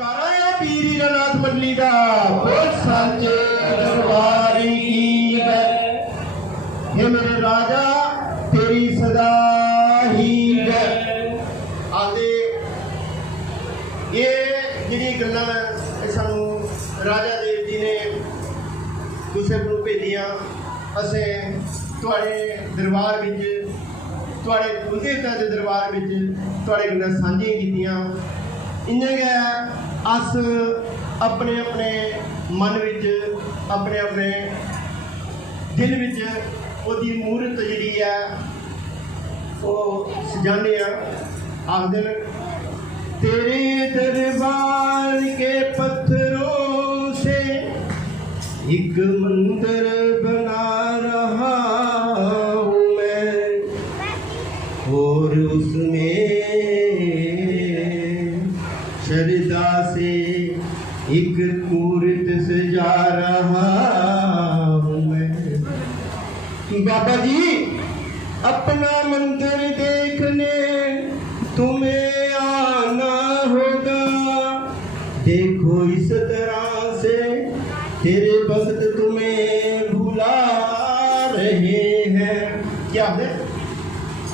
जयकारा है पीरी रनाथ मंडली का बोल सांचे दरबार की जय। हे मेरे राजा तेरी सदा ही जय। आदे ये जिहड़ी गल्लां सानू राजा देव जी ने दूसरे को भेजियां असें तुहाडे दरबार विच तुहाडे कुलदेवता के दरबार विच तुहाडे गल्लां सांझियां कीतियां। इ'यां गै अस अपने अपने मन विच अपने अपने दिल विच ओहदी मूर्त जिहड़ी है ओह सजाने आखदे न तेरे दरबार के पत्थरों से एक मंदिर बना रहा हूँ मैं और उसमें श्रद्धा से एक मूर्त सजा रहा हूँ मैं। बाबा जी अपना मंदिर देखने तुम्हें आना होगा। देखो इस तरह से तेरे भक्त तुम्हें बुला रहे हैं। क्या है?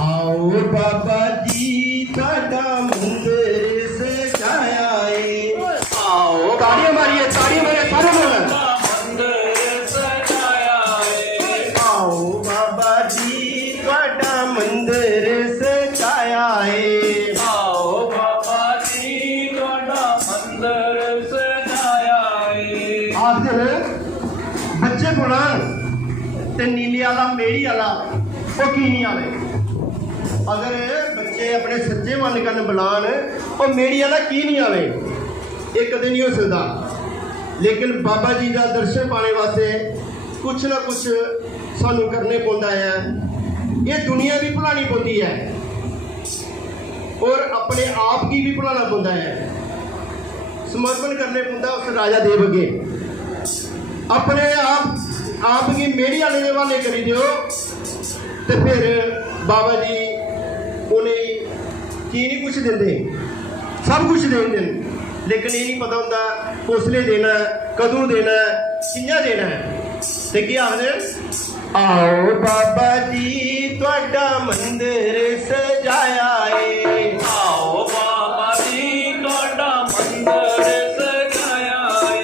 आओ बाबा जी साडा मंदिर सजाया है। आओ ताड़ियां मारिए सारे बोलें। मंदिर सजाया है। आओ बाबा जी साडा मंदिर सजाया है। आओ बाबा जी तुहाडा मंदिर सजाया है। आखदे बच्चे बुलान ते नीली आला मेड़ी आला वो की नहीं आवे। अगर बच्चे अपने सच्चे मन कन बुलान और मेड़ी आला की नहीं आवे ये कदे नहीं हो सकता। लेकिन बाबा जी का दर्शन पाने वास्ते कुछ ना कुछ सानू करने पौंदा है। ये दुनिया भी भुलानी पौंदी है और अपने आप की भी भुलाना पौंदा है। समर्पण करने पौंदा उस राजा देव अगे। अपने आप की मेड़ी वाले के हवाले करी दियो तो फिर बाबा जी उन्हें की नहीं कुछ देंगे, सब कुछ दे दें। लेकिन ये नहीं पता होंदा कुसले देना, कदों देना, कि'यां देना है। ते की आखदे आओ बाबा जी तुहाडा मंदिर सजाया है। आओ बाबा जी तुहाडा मंदिर सजाया है।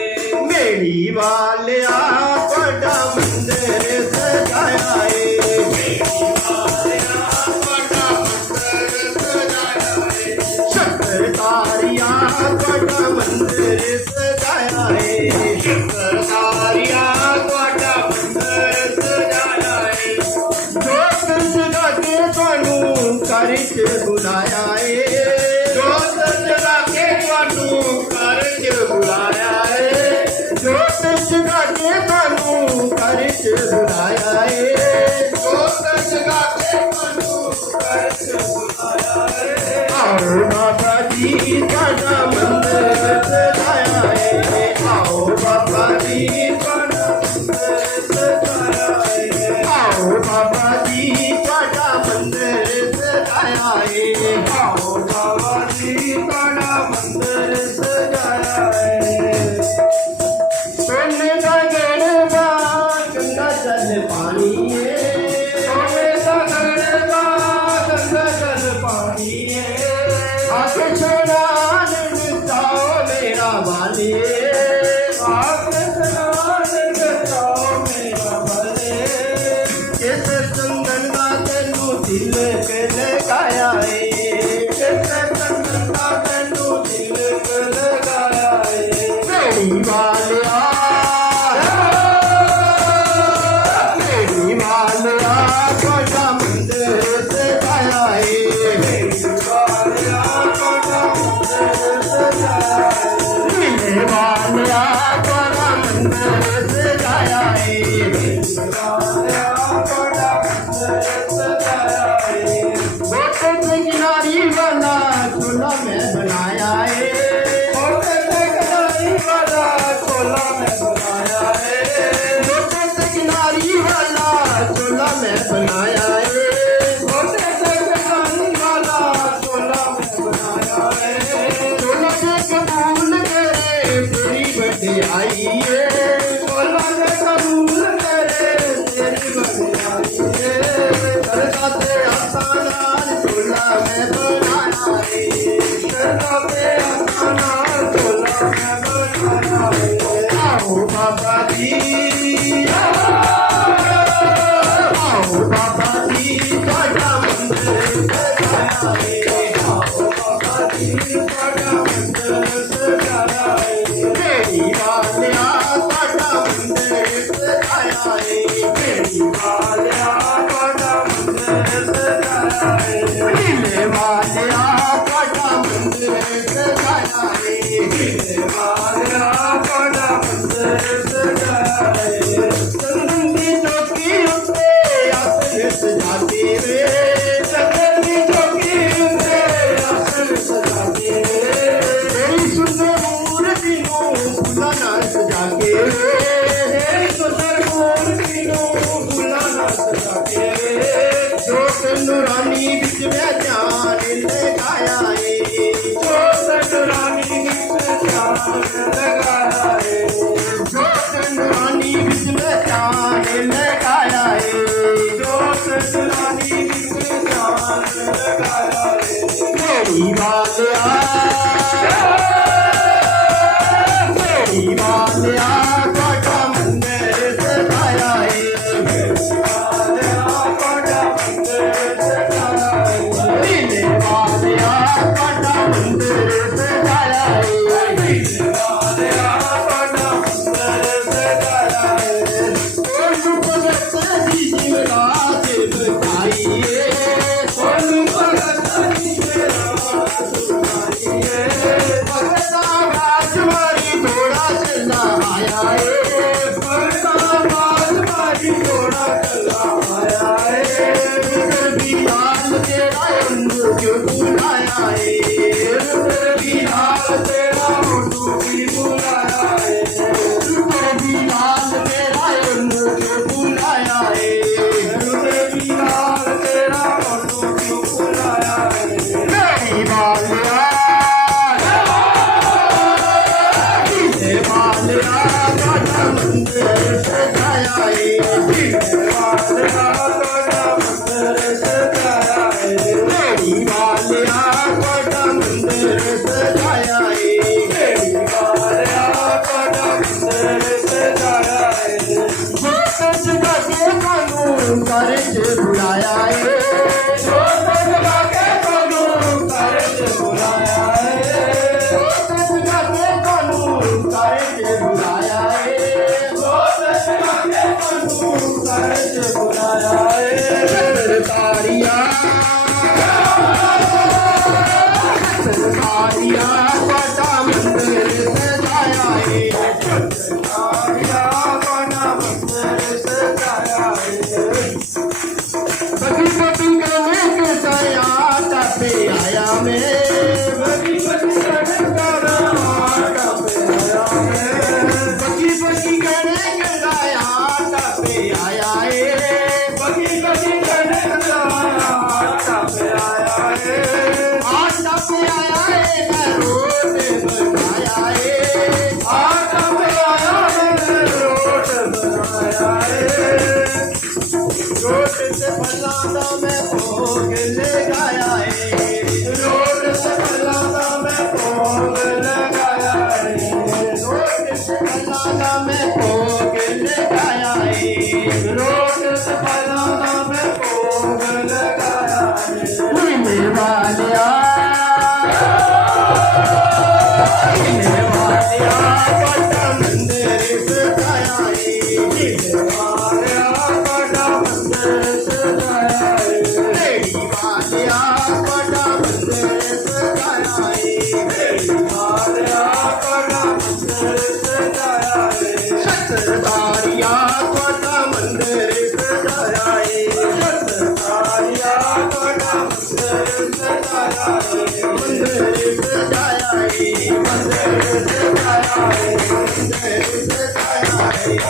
मेड़ी वालिया तुहाडा मंदिर सजाया है। शक्करतारिया तुहाडा मंदिर सजाया है। शक्करतारिया तुहाडा मंदिर सजाया है। जोत जगा के तुहानू घर च बुलाया है। जोत जगा के तुहानू घर च बुलाया है। जोत जगा के तुहानू घर च बुलाया है। जोत जगा के तुहानू घर च बुलाया है। आओ बाबा जी तुहाडा मंदिर सजाया है। आओ बाबा जी तुहाडा मंदिर सजाया है। आओ बाबा जी तुहाडा मंदिर सजाया है। आओ बाबा जी तुहाडा मंदिर सजाया है। सोने का गड़बा गंगा जल पानी है। सोने का गड़बा गंगा जल पानी है। आके छोड़ान जाओ मेरा वाले। आके छोड़ान जाओ मेरा वाले। किस चंदन का तेनू दिल के लगाया है। किस चंदन का तेनू दिल के लगाया है। मेरी वालिया मेरी वालिया तुहाडा मंदिर सजाया है। मेरी वालिया तुहाडा मंदिर सजाया है। मेरे वालिया तुहाडा मंदिर सजाया है। मेरी वालिया तुहाडा मंदिर सजाया है। छोटे से किनारी वाला चोला मैं बनाया है। छोटे से किनारी वाला चोला मैं बनाया है। छोटे से किनारी वाला चोला मैं बनाया है। छोटे से किनारी वाला चोला मैं बनाया है। चोला से कबूल के वे संगत की चौकी उत्ते आसन सजा के तेरी सुंदर मूर्ति को फूला नाल सजा के तेरी सुंदर मूर्ति को फूला नाल सजा के जोत नूरानी बिच में ध्यान लगाया है जोत नूरानी बिच ध्यान लगाया है जोत नूरानी बिच में ध्यान लगाया है जोत नूरानी बिच ध्यान लगाया है मेरी बालिया काटा मंदिर सजाया है मेरी बालिया काटा मंदिर सजाया है नीले बालिया काटा मंदिर सजाया है नीले बालिया काटा मंदिर सजाया है सोनू भगत जी शिवराज बताइए सोनू भगत जी शिवराज बताइए भगता राजवारी थोड़ा चला आया है भगता राजवारी थोड़ा चला आया है फिर भी लाल तेरा उन्नू क्यों बुलाया है फिर भी लाल तेरा उन्नू क्यों बुलाया है फिर भी लाल तेरा उन्नू क्यों बुलाया है फिर भी लाल तेरा उन्नू क्यों बुलाया है मेरी बालिया बालिया काटा मंदिर सजाया है बालिया काटा मंदिर सजाया है मेरी बालिया काटा मंदिर सजाया है मेरी बालिया काटा मंदिर सजाया है जो सजदा के कानून करज बुलाया है जो सजदा के कानून करज बुलाया है जो सजदा के कानून करज बुलाया है जो सजदा के कानून करज बुलाया है सरकारिया सरकारिया काटा मंदिर सजाया है सरकारिया काटा मंदिर सजाया है बगी बगी करने के साया पे आया मैं बगी बगी करने का पे आया मैं बगी बगी करने के साया पे आया है बगी बगी करने का पे आया है आटा पे आया है मैं रोट बनाया है आटा पे आया है मैं रोट बनाया है रोट से फलाना मैं भोग लगाया है रोट से फलाना मैं भोग लगाया है रोट से फलाना मैं भोग लगाया है रोट से फलाना मैं भोग लगाया है नीले बालिया काटा मंदिर सजाया है नीले बालिया काटा मंदिर सजाया है मेरी बालिया काटा मंदिर सजाया है मेरी बालिया काटा मंदिर सजाया है सरकारिया काटा मंदिर सजाया है सरकारिया काटा मंदिर सजाया है मंदिर सजाया है मंदिर सजाया है मंदिर सजाया है मंदिर सजाया है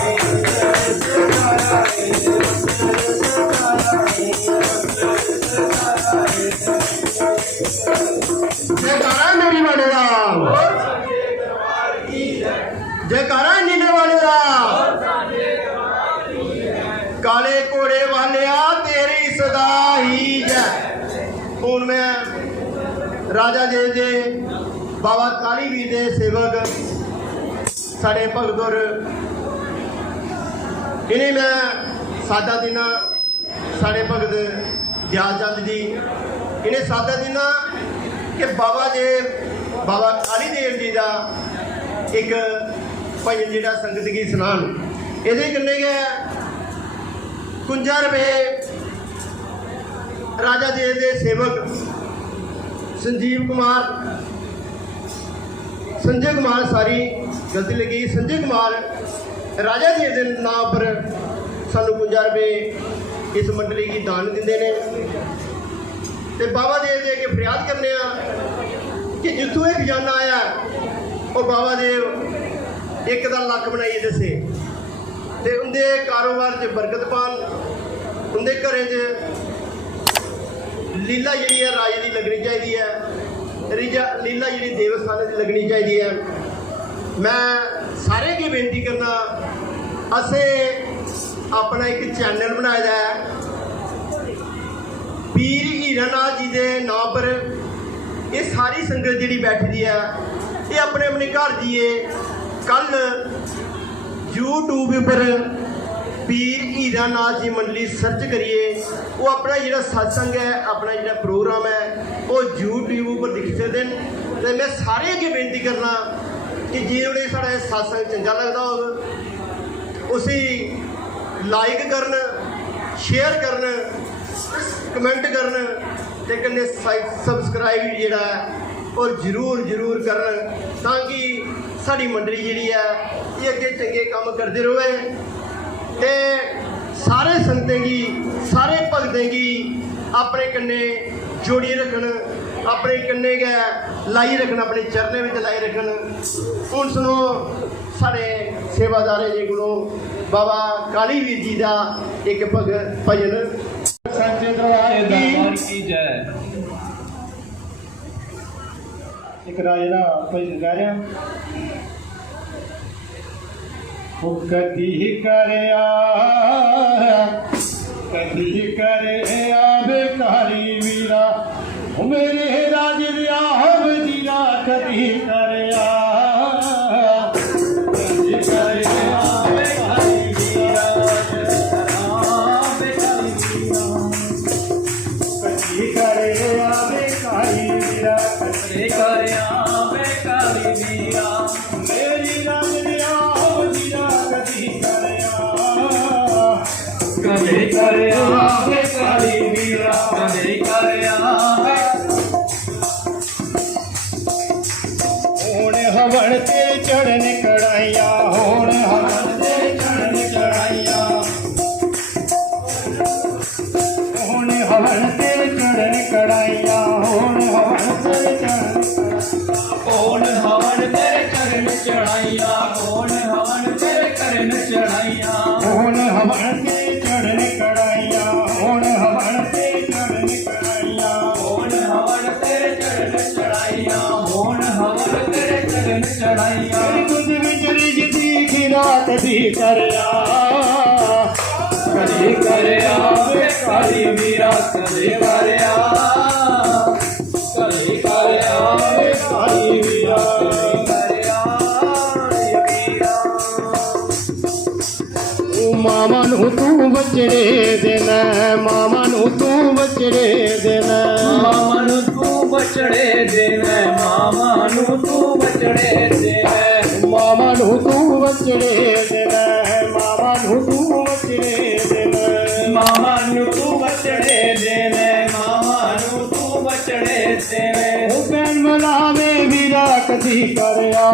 जयकारा मेरी वाले राम जयकारा नीले वाले राम काले घोड़े वालिया तेरी सदा ही जय हूँ मैं राजा जी दे बाबा काली वीर दे सेवक साढ़े भगतुर इन्हें मैं सादा देना साढ़े भगत दयाल चंद जी इन्हें सादा देना कि बाबा काली देव जी का एक भजन जिहड़ा संगत की सुनान ये कन्नै गै 51 रुपये राजा देव के सेवक संजीव कुमार संजय कुमार सारी गलती लगी संजय कुमार राजा देव के नाम पर सानू 51 रुपये इस मंडली की दान दिंदे ने ते बाबा देव दे अगे फरियाद करने कि जित्थों ये खजाना आया वो बाबा देव एक दा लक्क बनाइए दसे ते उंदे कारोबार च बरकत पान उंदे घरें च लीला जी है राजे की लगनी चाहिए है लीला जी देवस्थान की लगनी चाहिए है। मैं सारे की बेनती करना असें अपना एक चैनल बनाया है पीर हीरानाथ जी के नाम पर। ये सारी संगत जी बैठी दी है ये अपने अपने घर जाइए कल यूट्यूब पर पीर हीरानाथ जी मंडली सर्च करिए वो अपना जो सत्संग है अपना जो प्रोग्राम है वो यूट्यूब पर दिख सकते हैं। तो मैं सारे अगे बेनती करना कि जे उन्हें साढ़ा सत्संग चंगा लगता हो उसी लाइक करन शेयर करन कमेंट करन ते कन्नै सबसक्राइब जेह्ड़ा है और जरूर जरूर करन ताकि साड़ी मंडली जी है ये अगे चंगे काम करते रहे ते सारे संगतें की सारे भगतें की अपने कन्ने जोड़ी रखन अपने कन्ने गै लाई रखन अपने चरणें में लाई रखन। हूँ सुनो साढ़े सेवादारे जी को बाबा काली वीर जी का एक भजन सच्चे दरबार की जय। एक राजे का भजन गा रहा कदी करया बेकारी वीरा मेरे राज दिया वजीरा कदी करया बेकारी वीरा कदी करया बेकारी वीरा मेरी राज दिया वजीरा कदी करया कदे करया बेकारी वीरा कदे करया होण हवन ते चढ़न कढ़ाइया होण हवन ते चढ़न कढ़ाइया होण हवन ते चढ़न कढ़ाइया होण हवन ते चढ़न कौन हवन तेरे चरण चढ़ाइया कौन हवन तेरे चरण चढ़ाइया होण हवन ते चढ़न कढ़ाइया होण हवन ते चढ़न कढ़ाइया कौन हवन तेरे चरण चढ़ाइया कौन हवन तेरे चरण चढ़ाइया कुछ विचरी जिदी खिरा कदी करया कदे करया बेकारी वीरा कदे करया कदे करया बेकारी वीरा मामा नू तू बचड़े देना मामा नू तू बचड़े देना मामा नू तू बचड़े देवे मामा नू तू बचड़े देवे मामा नू तू बचड़े देना मामा नू तू बचड़े देना मामा नू तू बचड़े देवे मामा नू तू बचड़े देवे भैन मलावे वीरा कदी करया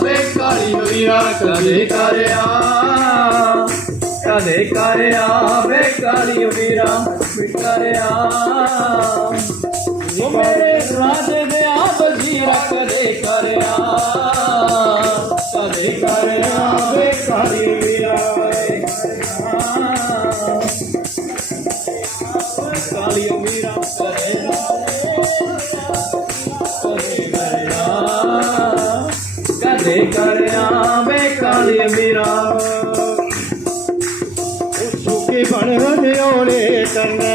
बेकारी वीरा कदे करया कदे करया बेकारी वीरा करया वो मेरे राजे दे आप जीरा कदे करया बेकारी वीरा काली वीरा कदे कदे करया बेकारी वीरा सुखे बन हरियोले करना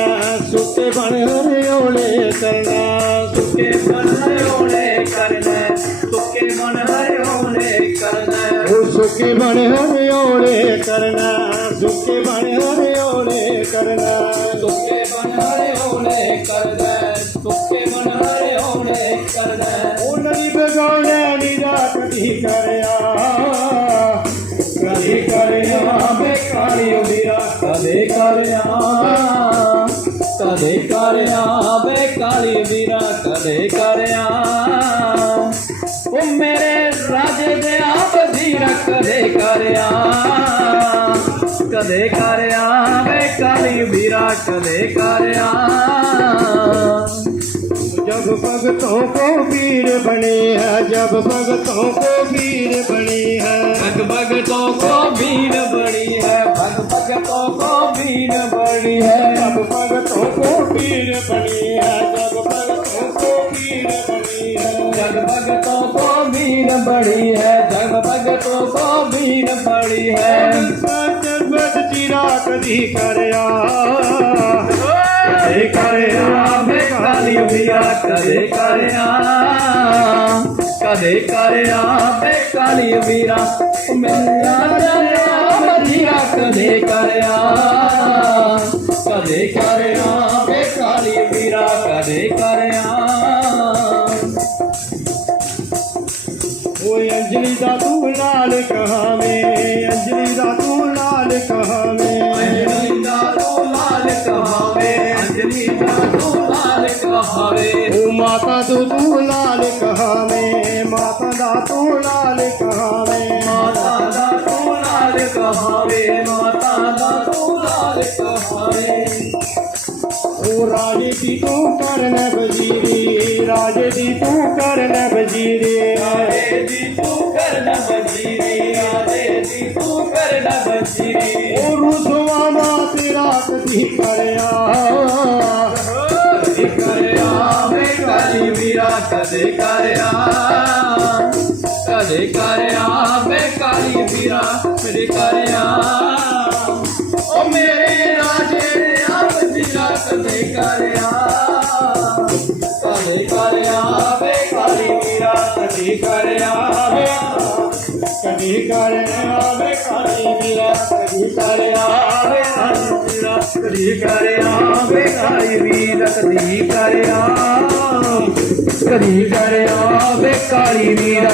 सुखे बन हरियोले करना सुखे मन हरियोले करना सुखे मन हरियोले करना सुखे बन हरियोले करना सुखे बन हरियोले करना सुखे मन हरियोले करना सुखे मन हरियोले करना उन्हीं बगौले निरा कदी करया बेकारी वीरा कदे करया बेकारी वीरा कदे करया ओ मेरे राजे दे आप धीरा कदे करया ਕਦੇ ਕਰ ਆਵੇ ਕਾਲੀ ਵੀਰਾ ਕਦੇ ਕਰ ਆ जब भगतों को वीर बने है जब भगतों को वीर बनी है भग भगतों को वीर बड़ी है भग भगतों को वीर बड़ी है जब भगतों को वीर बनी है जब भगतों को वीर बनी है जग भगतों को वीर बड़ी है जग भगतों को वीर बड़ी है जगत चिरा कदी करया कदे कर वे काली वीरा कदे कर कदे कर वे काली वीरा मेरा वीरा कदे कर वे काली वीरा कदे कर ओ अंजलि दा तू लाल कहाँ में अंजलि दा तू लाल कहाँ में अंजलि दा तू लाल कहावे अंजलि दा तू लाल कहावे ओ माता तू लाल कहाँ में माता दा तू लाल कहाँ में माता दा तू लाल कहावे माता दा तू लाल कहावे ओ राजे दी तू करन वजीरी राजे दी तू करन वजीरी राधे दी तू करना बजीरी राधे दी तू करना बजीरी ओ रुसवा मात रात दी करया कदे करया वे काली वीरा कदे करया वे काली वीरा मेरे करया ओ मेरे राजे आप जीरा कदे करया वे काली वीरा कदे करया कदी करया वे काली वीरा कदी करया वे काली वीरा कदी करया वे काली वीरा कदी करया वे काली वीरा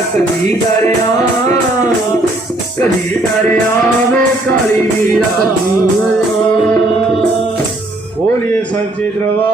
कदी करया वे काली वीरा कदी बोलिए सच्चे दरबार